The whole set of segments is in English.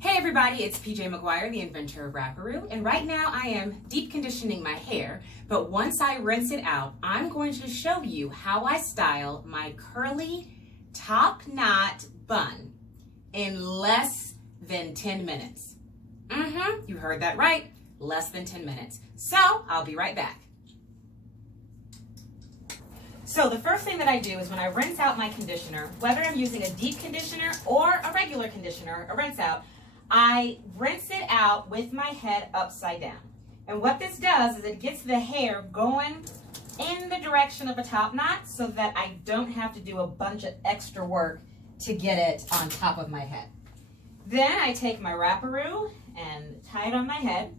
Hey everybody, it's PJ McGuire, the inventor of Wrapperoo, and right now I am deep conditioning my hair, but once I rinse it out, I'm going to show you how I style my curly top knot bun in less than 10 minutes. You heard that right, less than 10 minutes. So I'll be right back. So the first thing that I do is when I rinse out my conditioner, whether I'm using a deep conditioner or a regular conditioner, a rinse out, I rinse it out with my head upside down. And what this does is it gets the hair going in the direction of a top knot so that I don't have to do a bunch of extra work to get it on top of my head. Then I take my Wrapperoo and tie it on my head.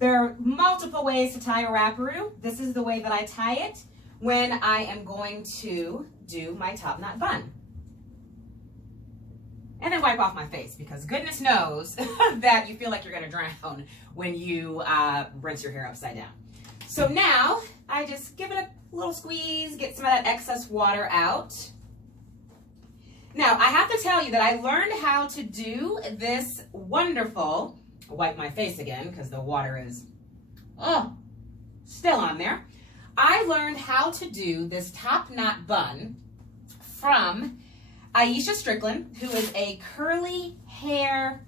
There are multiple ways to tie a Wrapperoo. This is the way that I tie it when I am going to do my top knot bun. And then wipe off my face, because goodness knows that you feel like you're gonna drown when you rinse your hair upside down. So now I just give it a little squeeze, get some of that excess water out. Now I have to tell you that I learned how to do this wonderful, I'll wipe my face again because the water is still on there. I learned how to do this top knot bun from Aishia Strickland, who is a curly hair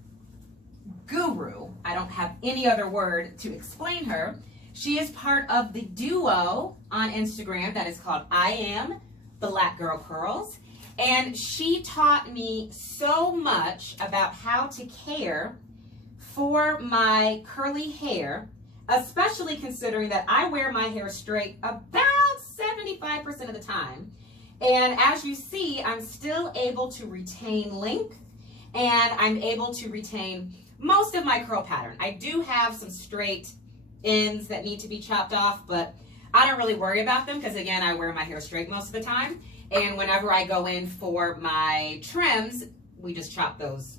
guru. I don't have any other word to explain her. She is part of the duo on Instagram that is called I Am Black Girl Curls. And she taught me so much about how to care for my curly hair, especially considering that I wear my hair straight about 75% of the time. And as you see, I'm still able to retain length and I'm able to retain most of my curl pattern. I do have some straight ends that need to be chopped off, but I don't really worry about them because again, I wear my hair straight most of the time. And whenever I go in for my trims, we just chop those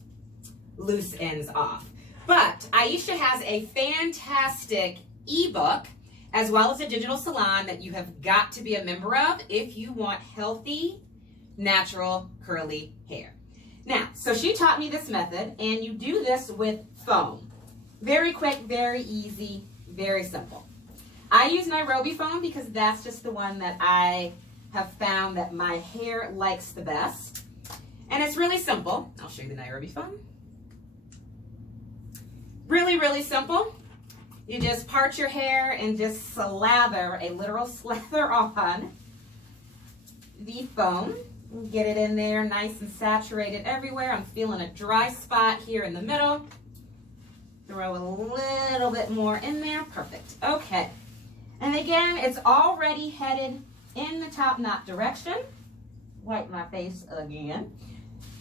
loose ends off. But Aishia has a fantastic ebook as well as a digital salon that you have got to be a member of if you want healthy, natural, curly hair. Now, so she taught me this method, and you do this with foam. Very quick, very easy, very simple. I use Nairobi foam because that's just the one that I have found that my hair likes the best. And it's really simple. I'll show you the Nairobi foam. Really, really simple. You just part your hair and just slather, a literal slather on the foam. Get it in there nice and saturated everywhere. I'm feeling a dry spot here in the middle. Throw a little bit more in there. Perfect. Okay. And again, it's already headed in the top knot direction. Wipe my face again.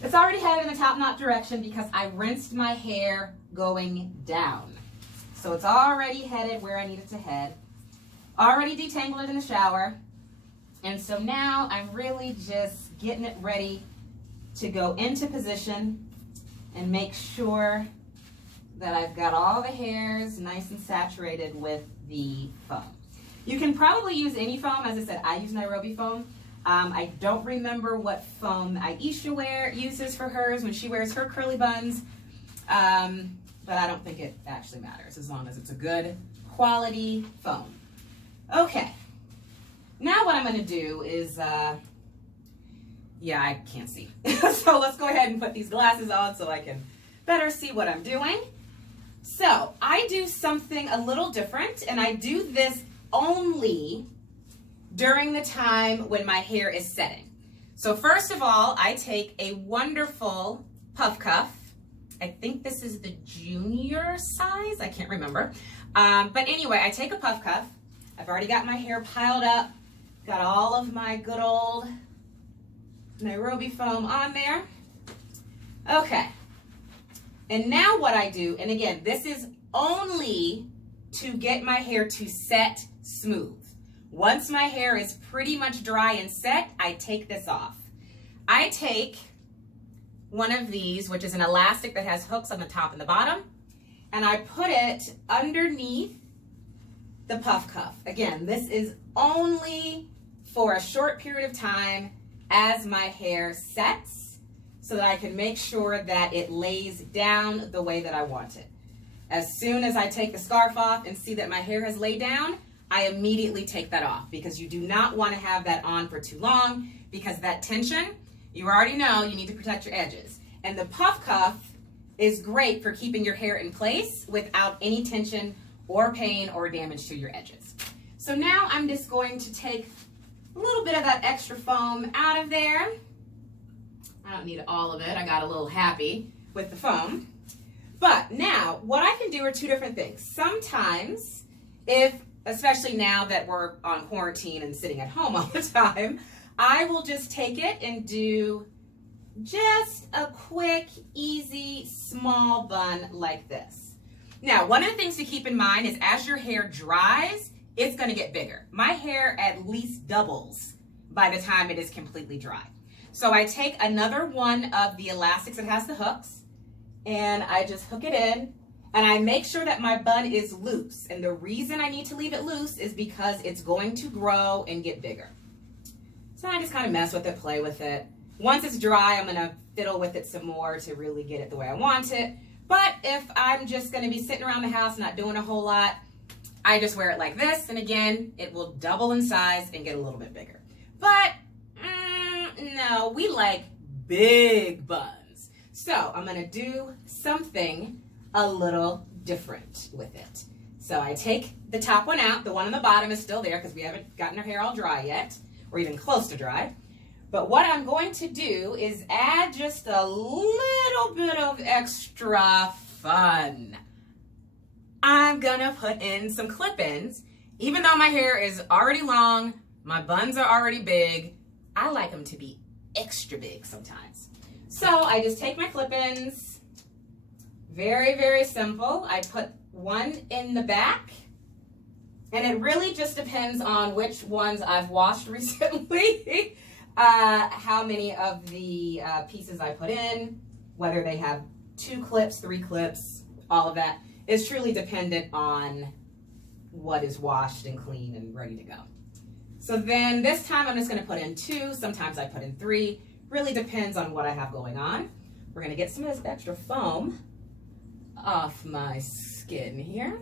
It's already headed in the top knot direction because I rinsed my hair going down. So it's already headed where I need it to head. Already detangled it in the shower. And so now I'm really just getting it ready to go into position and make sure that I've got all the hairs nice and saturated with the foam. You can probably use any foam. As I said, I use Nairobi foam. I don't remember what foam Aishia uses for hers when she wears her curly buns. But I don't think it actually matters as long as it's a good quality foam. Okay, now what I'm gonna do is, yeah, I can't see. So let's go ahead and put these glasses on so I can better see what I'm doing. So I do something a little different, and I do this only during the time when my hair is setting. So first of all, I take a wonderful PuffCuff. I think this is the junior size. I can't remember. But anyway, I take a PuffCuff. I've already got my hair piled up. Got all of my good old Nairobi foam on there. Okay. And now what I do, and again, this is only to get my hair to set smooth. Once my hair is pretty much dry and set, I take this off. I take one of these, which is an elastic that has hooks on the top and the bottom, and I put it underneath the PuffCuff. Again, this is only for a short period of time as my hair sets so that I can make sure that it lays down the way that I want it. As soon as I take the scarf off and see that my hair has laid down, I immediately take that off, because you do not want to have that on for too long, because that tension, you already know you need to protect your edges. And the puff cuff is great for keeping your hair in place without any tension or pain or damage to your edges. So now I'm just going to take a little bit of that extra foam out of there. I don't need all of it. I got a little happy with the foam. But now, what I can do are two different things. Sometimes, especially now that we're on quarantine and sitting at home all the time, I will just take it and do just a quick, easy, small bun like this. Now, one of the things to keep in mind is as your hair dries, it's going to get bigger. My hair at least doubles by the time it is completely dry. So I take another one of the elastics that has the hooks, and I just hook it in, and I make sure that my bun is loose. And the reason I need to leave it loose is because it's going to grow and get bigger. So I just kind of mess with it, play with it. Once it's dry, I'm going to fiddle with it some more to really get it the way I want it. But if I'm just going to be sitting around the house not doing a whole lot, I just wear it like this, and again, it will double in size and get a little bit bigger. But no, we like big buns. So I'm going to do something a little different with it. So I take the top one out. The one on the bottom is still there because we haven't gotten our hair all dry yet, or even close to dry. But what I'm going to do is add just a little bit of extra fun. I'm gonna put in some clip-ins. Even though my hair is already long, my buns are already big, I like them to be extra big sometimes. So I just take my clip-ins, very, very simple. I put one in the back, and it really just depends on which ones I've washed recently, how many of the pieces I put in, whether they have 2 clips, 3 clips, all of that is truly dependent on what is washed and clean and ready to go. So then this time I'm just going to put in 2, sometimes I put in 3, really depends on what I have going on. We're going to get some of this extra foam off my skin here.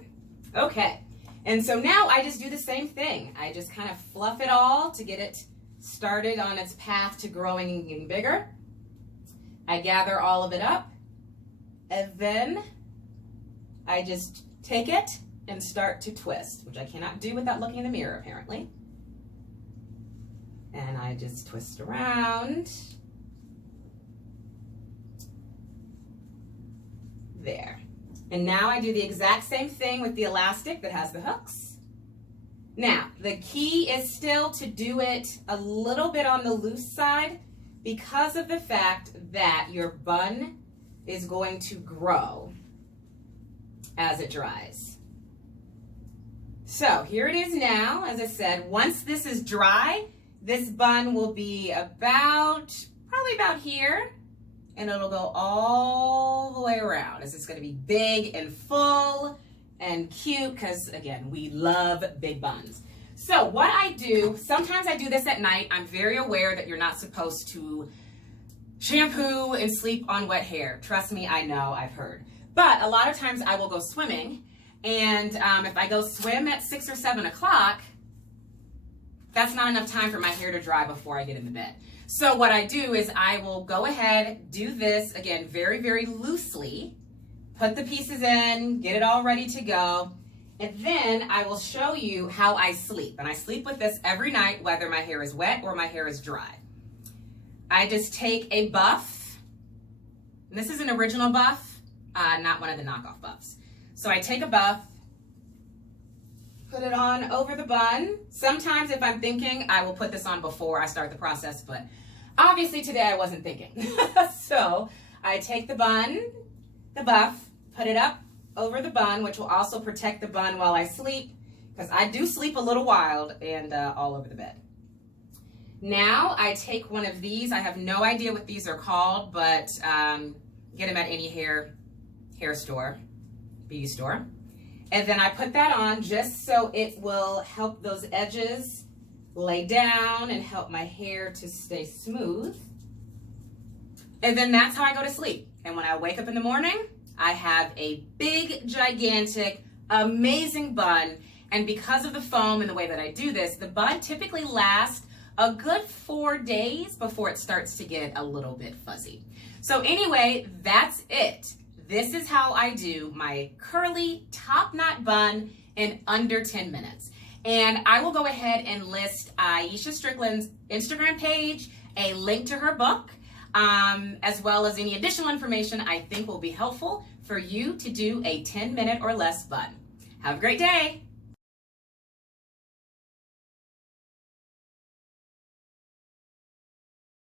Okay, and so now I just do the same thing. I just kind of fluff it all to get it started on its path to growing and getting bigger. I gather all of it up, and then I just take it and start to twist, which I cannot do without looking in the mirror apparently. And I just twist around. There. And now I do the exact same thing with the elastic that has the hooks. Now, the key is still to do it a little bit on the loose side because of the fact that your bun is going to grow as it dries. So here it is now. As I said, once this is dry, this bun will be probably about here, and it'll go all the way around. It's going to be big and full and cute because, again, we love big buns. So what I do, sometimes I do this at night. I'm very aware that you're not supposed to shampoo and sleep on wet hair. Trust me, I know, I've heard. But a lot of times I will go swimming, and if I go swim at 6 or 7 o'clock, that's not enough time for my hair to dry before I get in the bed. So what I do is I will go ahead, do this, again, very, very loosely, put the pieces in, get it all ready to go, and then I will show you how I sleep. And I sleep with this every night, whether my hair is wet or my hair is dry. I just take a buff, and this is an original buff, not one of the knockoff buffs. So I take a buff, put it on over the bun. Sometimes if I'm thinking, I will put this on before I start the process, but obviously today I wasn't thinking. So I take the buff, put it up over the bun, which will also protect the bun while I sleep, because I do sleep a little wild and all over the bed. Now I take one of these. I have no idea what these are called, but get them at any hair store, beauty store. And then I put that on just so it will help those edges lay down and help my hair to stay smooth. And then that's how I go to sleep. And when I wake up in the morning, I have a big, gigantic, amazing bun. And because of the foam and the way that I do this, the bun typically lasts a good 4 days before it starts to get a little bit fuzzy. So anyway, that's it. This is how I do my curly top knot bun in under 10 minutes. And I will go ahead and list Aishia Strickland's Instagram page, a link to her book, as well as any additional information I think will be helpful for you to do a 10-minute or less bun. Have a great day.